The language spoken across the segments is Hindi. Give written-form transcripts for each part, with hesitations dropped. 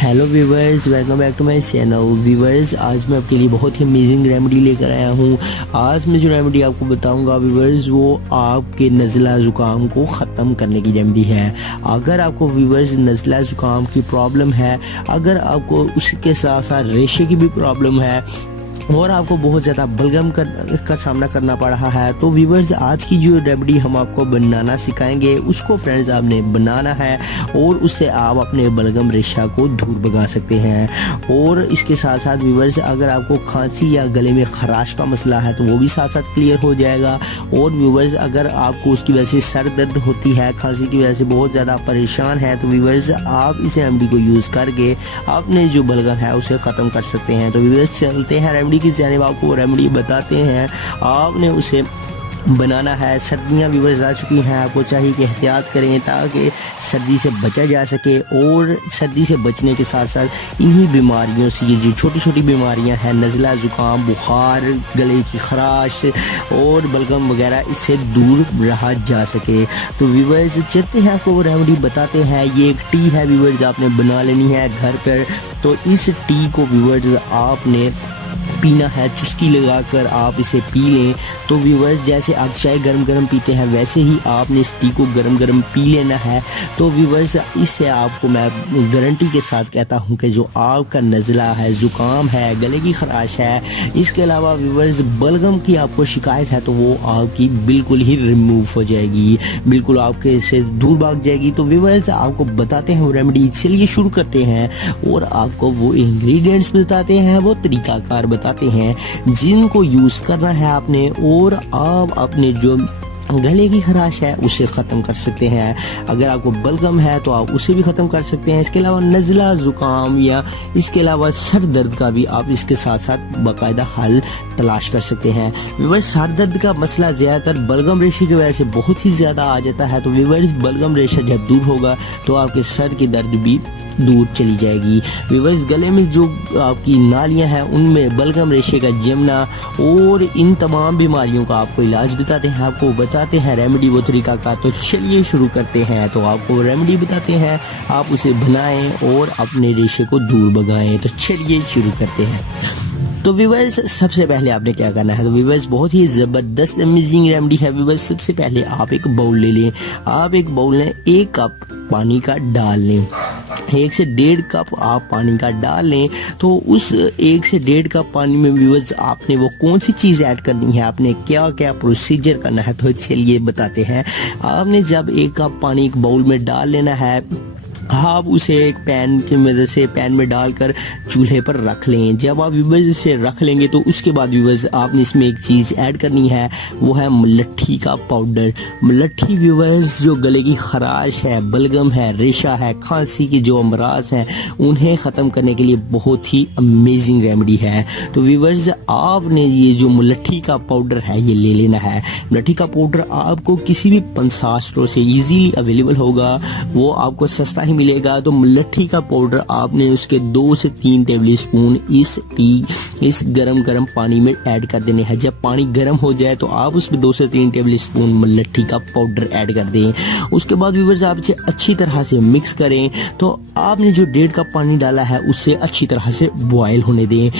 Hello viewers, welcome back to my channel. Viewers, आज मैं आपके लिए बहुत ही अमेजिंग रेमेडी लेकर आया हूँ। आज मैं जो रेमेडी आपको बताऊंगा व्यूवर्स, वो आपके नज़ला ज़ुकाम को ख़त्म करने की रेमेडी है। अगर आपको व्यूवर्स नज़ला ज़ुकाम की प्रॉब्लम है, अगर आपको उसके साथ साथ रेशे की भी प्रॉब्लम है और आपको बहुत ज़्यादा बलगम का सामना करना पड़ रहा है, तो व्यूवर्स आज की जो रेमेडी हम आपको बनाना सिखाएंगे, उसको फ्रेंड्स आपने बनाना है और उससे आप अपने बलगम रेशा को दूर भगा सकते हैं। और इसके साथ साथ व्यूवर्स, अगर आपको खांसी या गले में खराश का मसला है तो वो भी साथ साथ क्लियर हो जाएगा। और व्यूवर्स, अगर आपको उसकी वजह से सर दर्द होती है, खांसी की वजह से बहुत ज़्यादा परेशान है, तो व्यूवर्स आप इस रेमेडी को यूज़ करके अपने जो बलगम है उसे ख़त्म कर सकते हैं। तो व्यूवर्स चलते हैं रेमेडी की जानिब, आपको रेमेडी बताते हैं। आपने उसे बनाना है। सर्दियाँ व्यूवर्स आ चुकी हैं, आपको चाहिए कि एहतियात करें ताकि सर्दी से बचा जा सके। और सर्दी से बचने के साथ साथ इन्हीं बीमारियों से, ये जो छोटी छोटी बीमारियां हैं, नज़ला ज़ुकाम, बुखार, गले की खराश और बलगम वगैरह, इससे दूर रहा जा सके। तो व्यूवर्स चलते हैं, आपको वो रेमेडी बताते हैं। ये एक टी है व्यूवर्स, आपने बना लेनी है घर पर। तो इस टी को व्यूवर्स आपने पीना है, चुस्की लगाकर आप इसे पी लें। तो व्यूवर्स जैसे आप चाय गरम गरम पीते हैं, वैसे ही आपने इस टी को गरम गरम पी लेना है। तो व्यूवर्स इससे आपको मैं गारंटी के साथ कहता हूं कि जो आपका नज़ला है, ज़ुकाम है, गले की खराश है, इसके अलावा व्यूवर्स बलगम की आपको शिकायत है, तो वो आपकी बिल्कुल ही रिमूव हो जाएगी, बिल्कुल आपके से दूर भाग जाएगी। तो व्यूवर्स आपको बताते हैं वो रेमेडी, चलिए शुरू करते हैं और आपको वो इंग्रेडिएंट्स बताते हैं, वो तरीकाकार बताते हैं जिनको यूज़ करना है आपने, और आप अपने जो गले की खराश है उसे ख़त्म कर सकते हैं। अगर आपको बलगम है तो आप उसे भी ख़त्म कर सकते हैं। इसके अलावा नज़ला ज़ुकाम या इसके अलावा सर दर्द का भी आप इसके साथ साथ बाकायदा हल तलाश कर सकते हैं। व्यूवर्स सर दर्द का मसला ज़्यादातर बलगम रेशे की वजह से बहुत ही ज़्यादा आ जाता है। तो व्यूवर्स बलगम रेशा जब दूर होगा तो आपके सर की दर्द भी दूर चली जाएगी। व्यूवर्स गले में जो आपकी नालियां हैं उनमें बलगम रेशे का जमना और इन तमाम बीमारियों का आपको इलाज बताते हैं, आपको बताते हैं रेमेडी वो तरीका का। तो चलिए शुरू करते हैं। तो आपको रेमेडी बताते हैं, आप उसे बनाएं और अपने रेशे को दूर भगाएं। तो चलिए शुरू करते हैं। तो व्यूवर्स सबसे पहले आपने क्या करना है, तो व्यूवर्स बहुत ही ज़बरदस्त अमेजिंग रेमेडी है। व्यूवर्स सबसे पहले आप एक बाउल ले लें, आप एक बाउल में 1 कप पानी का डाल लें, 1 से 1.5 कप आप पानी का डाल लें। तो उस 1 से 1.5 कप पानी में व्यूवर्स आपने वो कौन सी चीज़ ऐड करनी है, आपने क्या क्या प्रोसीजर करना है, तो चलिए बताते हैं। आपने जब 1 कप पानी एक बाउल में डाल लेना है, आप उसे एक पैन की मदद से पैन में डालकर चूल्हे पर रख लें। जब आप व्यूवर्स इसे रख लेंगे तो उसके बाद व्यूवर्स आपने इसमें एक चीज़ ऐड करनी है, वो है मुलट्ठी का पाउडर। मुलट्ठी व्यूवर्स जो गले की खराश है, बलगम है, रेशा है, खांसी की जो अमराज हैं, उन्हें ख़त्म करने के लिए बहुत ही अमेजिंग रेमेडी है। तो व्यूवर्स आपने ये जो मुलट्ठी का पाउडर है ये ले लेना है। मुलट्ठी का पाउडर आपको किसी भी पंसार स्टोर से ईजीली अवेलेबल होगा, वो आपको सस्ता ही मिलेगा। तो मुलट्ठी का पाउडर आपने उसके 2 से 3 टेबल स्पून इस गरम गरम पानी में ऐड कर देने हैं। जब पानी गर्म हो जाए तो आप उसमें 2 से 3 टेबल स्पून मुलट्ठी का पाउडर ऐड कर दें। उसके बाद व्यूवर्स आप इसे अच्छी तरह से मिक्स करें। तो आपने जो 1.5 कप पानी डाला है उसे अच्छी तरह से बॉयल होने दें।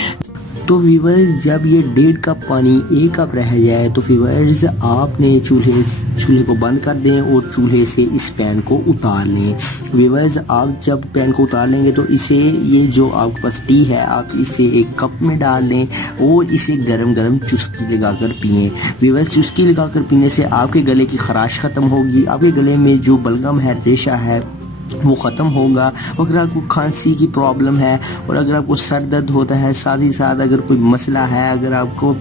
तो व्यूवर्स जब ये 1.5 कप पानी 1 कप रह जाए तो व्यूवर्स आपने चूल्हे को बंद कर दें और चूल्हे से इस पैन को उतार लें। व्यूवर्स आप जब पैन को उतार लेंगे तो इसे, ये जो आपके पास टी है, आप इसे एक कप में डाल लें और इसे गरम गरम चुस्की लगाकर पिएं। व्यूवर्स चुस्की लगाकर पीने से आपके गले की खराश ख़त्म होगी, आपके गले में जो बलगम है, रेशा है, वो ख़त्म होगा। अगर आपको खांसी की प्रॉब्लम है और अगर आपको सर दर्द होता है, साथ ही साथ अगर कोई मसला है, अगर आपको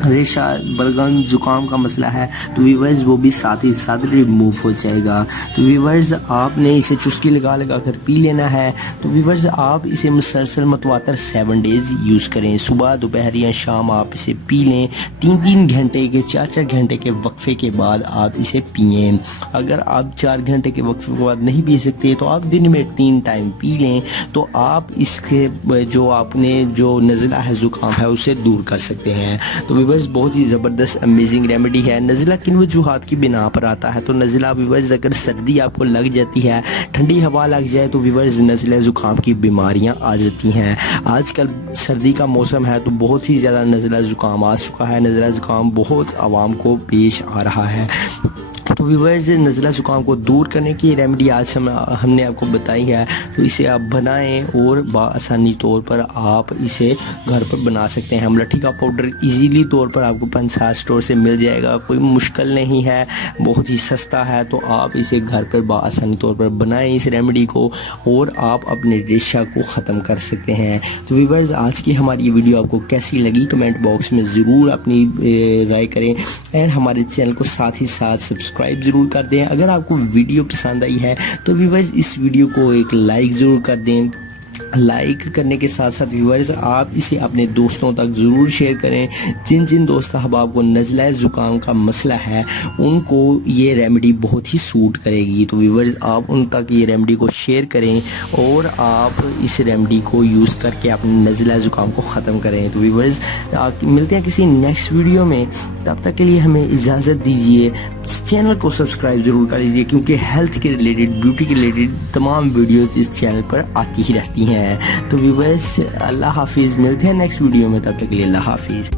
रेशा, बलगम, ज़ुकाम का मसला है, तो व्यूवर्स वो भी साथ ही साथ रिमूव हो जाएगा। तो व्यूवर्स आपने इसे चुस्की लगा लगा कर पी लेना है। तो व्यूवर्स आप इसे मुसलसल मतवातर 7 डेज़ यूज़ करें, सुबह दोपहर या शाम आप इसे पी लें। 3-3 घंटे के, 4-4 घंटे के वक्फे के बाद आप इसे पिएं। अगर आप 4 घंटे के वक्फे के बाद नहीं पी सकते तो आप दिन में 3 टाइम पी लें। तो आप इसके जो आपने जो नज़ला है, ज़ुकाम है, उसे दूर कर सकते हैं। तो व्यूवर्स बहुत ही ज़बरदस्त अमेजिंग रेमेडी है। नज़ला किन वजूहात की बिना पर आता है? तो नज़ला व्यूवर्स अगर सर्दी आपको लग जाती है, ठंडी हवा लग जाए तो व्यूवर्स नज़ला ज़ुकाम की बीमारियां आ जाती हैं। आजकल सर्दी का मौसम है तो बहुत ही ज़्यादा नज़ला ज़ुकाम आ चुका है। नज़ला ज़ुकाम बहुत आवाम को पेश आ रहा है। तो व्यूवर्स नज़ला ज़ुकाम को दूर करने की रेमेडी आज हमने आपको बताई है। तो इसे आप बनाएं और बआसानी तौर पर आप इसे घर पर बना सकते हैं। अमलठी का पाउडर इजीली तौर पर आपको पंसार स्टोर से मिल जाएगा, कोई मुश्किल नहीं है, बहुत ही सस्ता है। तो आप इसे घर पर बआसानी तौर पर बनाएं इस रेमेडी को और आप अपने रेशा को ख़त्म कर सकते हैं। तो व्यूवर्स आज की हमारी ये वीडियो आपको कैसी लगी कमेंट बॉक्स में ज़रूर अपनी राय करें एंड हमारे चैनल को साथ ही साथ सब्सक्राइब ज़रूर कर दें। अगर आपको वीडियो पसंद आई है तो व्यूवर्स इस वीडियो को एक लाइक ज़रूर कर दें। लाइक करने के साथ साथ व्यूवर्स आप इसे अपने दोस्तों तक ज़रूर शेयर करें। जिन जिन दोस्त अहबाब को नज़ला ज़ुकाम का मसला है उनको ये रेमेडी बहुत ही सूट करेगी। तो व्यूवर्स आप उन तक ये रेमेडी को शेयर करें और आप इस रेमेडी को यूज़ करके अपने नज़ला ज़ुकाम को ख़त्म करें। तो व्यूवर्स मिलते हैं किसी नेक्स्ट वीडियो में, तब तक के लिए हमें इजाज़त दीजिए। चैनल को सब्सक्राइब ज़रूर कर लीजिए क्योंकि हेल्थ के रिलेटेड, ब्यूटी के रिलेटेड तमाम वीडियोज़ इस चैनल पर आती ही रहती हैं। तो व्यूवर्स अल्लाह हाफिज़, मिलते हैं नेक्स्ट वीडियो में, तब तक के लिए अल्लाह हाफिज़।